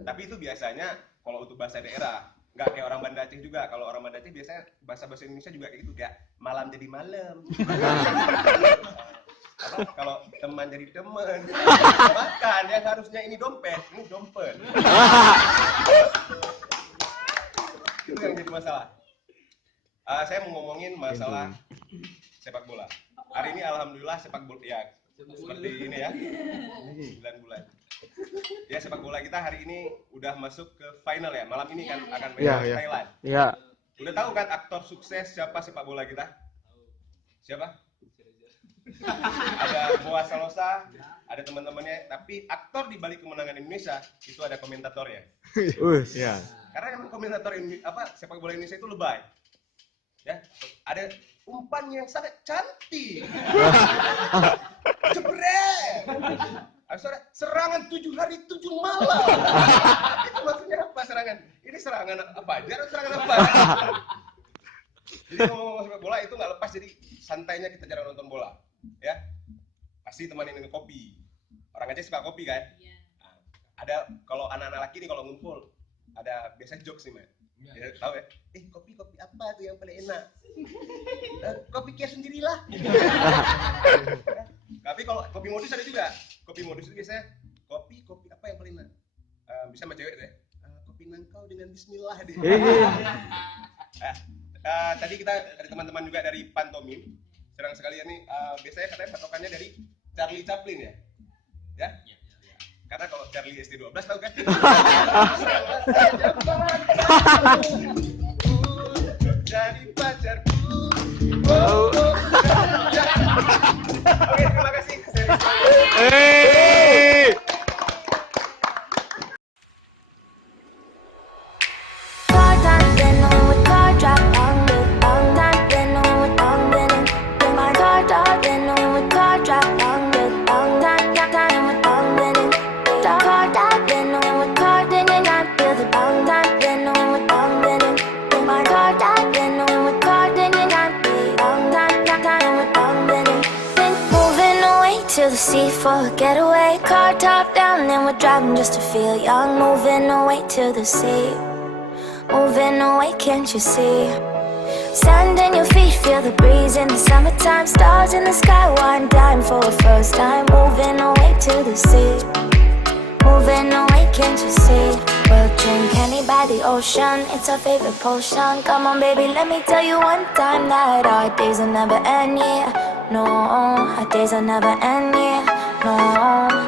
Tapi itu biasanya kalau untuk bahasa daerah, nggak kayak orang Banda Aceh juga. Kalau orang Banda Aceh biasanya bahasa Indonesia juga kayak gitu, kayak malam jadi malam. Kalau teman jadi teman. Makan yang harusnya ini dompet, ini dompet. Itu yang jadi masalah. Saya mau ngomongin masalah sepak bola. Hari ini alhamdulillah sepak bola ya seperti ini ya. 9 bulan. Ya sepak bola kita hari ini udah masuk ke final ya. Malam ini kan akan main Thailand. Iya. Udah tahu kan aktor sukses siapa sepak bola kita? Siapa? Ada Boa Salosa, ada teman-temannya. Tapi aktor di balik kemenangan Indonesia itu ada komentatornya. Iya. Karena emang komentator sepak bola Indonesia itu lebay. Ya, ada umpan yang sangat cantik. Jebret. Serangan 7 hari 7 malam. Itu maksudnya apa serangan? Ini serangan apa aja atau serangan apa? Jadi ngomong sepak bola itu nggak lepas, jadi santainya kita jarang nonton bola. Ya, pasti temanin ini kopi. Orang Aceh suka kopi kan? Nah, ada kalau anak-anak laki nih kalau ngumpul, ada biasa jokes nih, man. Ya, tahu ya? Kopi apa tuh yang paling enak? Kopi kia sendirilah. Tapi kalau kopi modus ada juga. Kopi modus itu biasanya kopi apa yang paling enak? Bisa sama cewek deh. Kopi nangkau dengan bismillah deh. Tadi kita ada teman-teman juga dari pantomim. Serang sekalian nih, biasanya katanya patokannya dari Charlie Chaplin ya? Ya? Karena kalau Charlie ST12 tahu kan? Jadi pacarku. Oke, terima kasih. Sea for a getaway, car top down and we're driving just to feel young. Moving away to the sea, moving away, can't you see? Sand in your feet, feel the breeze in the summertime. Stars in the sky, one dime for a first time. Moving away to the sea, moving away, can't you see? We'll drink honey by the ocean, it's our favorite potion. Come on baby, let me tell you one time that our days will never end, yeah. No, our days will never end, yeah. No.